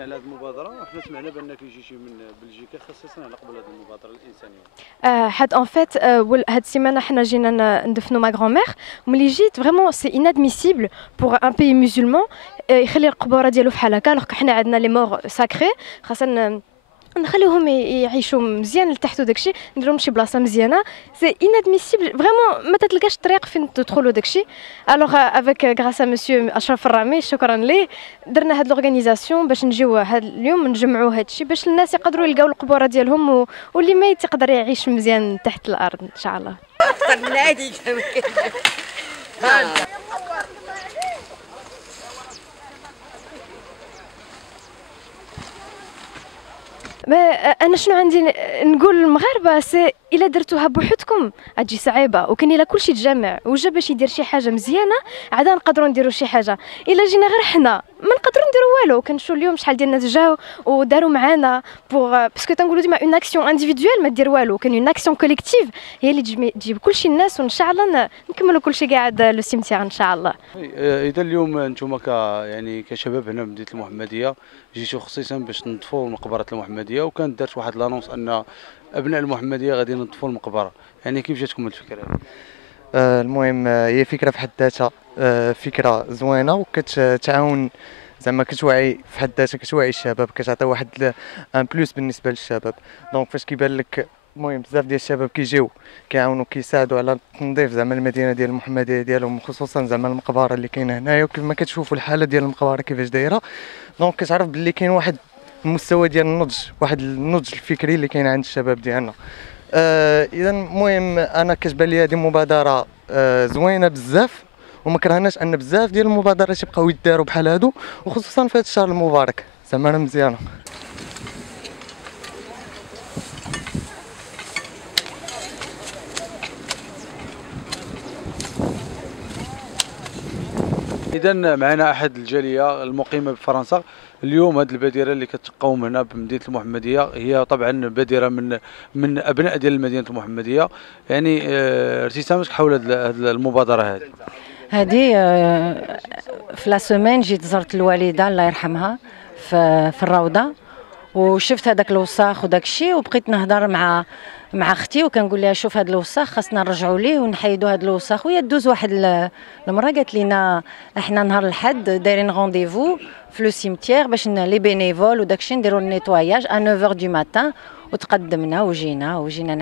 سمعنا على هذه المبادره، وحنا سمعنا بان كيجي شي من بلجيكا خصيصا على قبل هذه المبادره الانسانيه. حد ان فيت هاد السيمانه حنا جينا ندفنوا ما غران مير. ملي جيت فريمون سي انادميسيبل بوغ ان بيي مسلمان يخلي القبوره ديالو فحال هكا، الوغ حنا عندنا لي مور ساكري، خاصنا نخليوهم يعيشوا مزيان لتحت وداكشي، نديرهم شي بلاصه مزيانه. سي انادميسيبل فريمون، ما تتلقاش الطريق فين تدخلوا داكشي. الوغ افيك غراس ا مسيو اشرف الرامي، شكرا ليه، درنا هاد لورغانيزاسيون باش نجيو هاد اليوم نجمعوا هادشي باش الناس يقدروا يلقاو القبوره ديالهم، واللي ما يقدر يعيش مزيان تحت الارض ان شاء الله. انا شنو عندي نقول للمغاربه، سي الا درتوها بوحدكم غتجي صعيبه، وكان الا كلشي تجمع وجا باش يدير شي حاجه مزيانه عاد نقدروا نديروا شي حاجه. الا جينا غير حنا ما نقدروا نديروا والو. كنشوفوا اليوم شحال ديال الناس جاو وداروا معانا بوغ باسكو تنقولوا ديما اون اكسيون انديفيدويل ما دير والو، كان اون اكسيون كوليكتيف هي اللي تجيب كلشي الناس، وان شاء الله نكملوا كلشي قاعد لو سيمتيغ ان شاء الله. اذا اليوم انتم يعني كشباب هنا في مدينه المحمديه جيتوا خصيصا باش تنظفوا مقبره المحمديه، وكانت دارت واحد لانونس ان ابناء المحمديه غادي ينظفوا المقبره، يعني كيف جاتكم الفكره هذه؟ المهم هي فكره في حد ذاتها، فكره زوينه وكتعاون، زعما كتوعي في حد ذاتها، كتوعي الشباب، كتعطي واحد ان بلوس بالنسبه للشباب. دونك فاش كيبان لك المهم بزاف ديال الشباب كيجيو كيعاونوا كيساعدوا على تنظيف زعما المدينه ديال المحمديه ديالهم، خصوصا زعما المقبره اللي كاينه هنايا، وكيف ما كتشوفوا الحاله ديال المقبره كيفاش دايره. دونك كتعرف باللي كاين واحد المستوى ديال النضج، واحد النضج الفكري اللي كاين عند الشباب ديالنا. اذا المهم انا كتبان لي هذه مبادره زوينه بزاف، وما كرهناش ان بزاف ديال المبادرات يبقاو يداروا بحال هادو، وخصوصا في هذا الشهر المبارك زعما راه مزيانه. اذا معنا احد الجاليه المقيمه بفرنسا. اليوم هذه البادره اللي كتقوم هنا بمدينه المحمديه هي طبعا بادره من ابناء ديال مدينه المحمديه، يعني ارتسامك حول هذه المبادره هذه. هذه في لا سومين جيت زرت الوالده الله يرحمها في الروضه، وشفت هذاك الوساخ وداك الشيء، وبقيت نهضر مع اختي وكنقول لها شوف هذا الوساخ خاصنا نرجعوا ليه ونحيدوا هذا الوساخ. وهي دوز واحد المره قالت لنا احنا نهار الحد دايرين رونديفو في لو سيمتيير باش لي بينيفول وداك الشيء نديروا النيتواياج ا 9 دو ماتان، وتقدمنا وجينا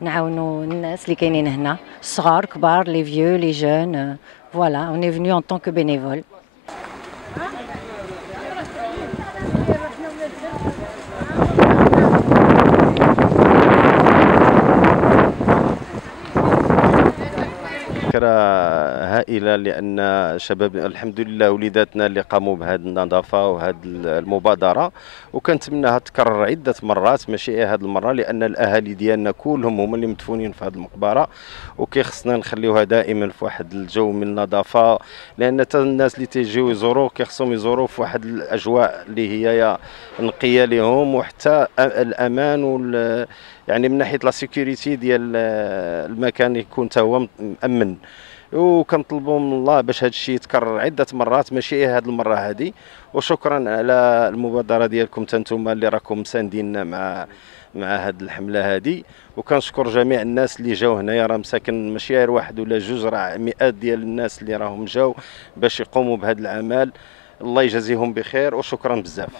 نعاونوا الناس اللي كاينين هنا، الصغار كبار لي فيو لي جون، فوالا اون اي فينيو ان طونك بينيفول. فكرة هائلة، لأن شباب الحمد لله وليداتنا اللي قاموا بهذه النظافة وهذه المبادرة، وكنتمناها تكرر عدة مرات ماشي هذه المرة، لأن الأهالي ديالنا كلهم هما اللي مدفونين في هذه المقبرة، وكيخصنا نخليوها دائما في واحد الجو من النظافة، لأن الناس اللي تيجيو يزوروا كيخصهم يزوروا في واحد الأجواء اللي هي نقية لهم، وحتى الأمان يعني من ناحيه لا سيكوريتي ديال المكان يكون حتى هو مأمن. وكنطلبوا من الله باش هذا الشيء يتكرر عده مرات ماشي هذه المره هذه. وشكرا على المبادره ديالكم نتوما اللي راكم مسانديننا مع هذه الحمله هذه. وكنشكر جميع الناس اللي جاو هنايا، راه مساكن ماشي غير واحد ولا جوج، راه مئات ديال الناس اللي راهم جاو باش يقوموا بهذا العمل. الله يجازيهم بخير وشكرا بزاف.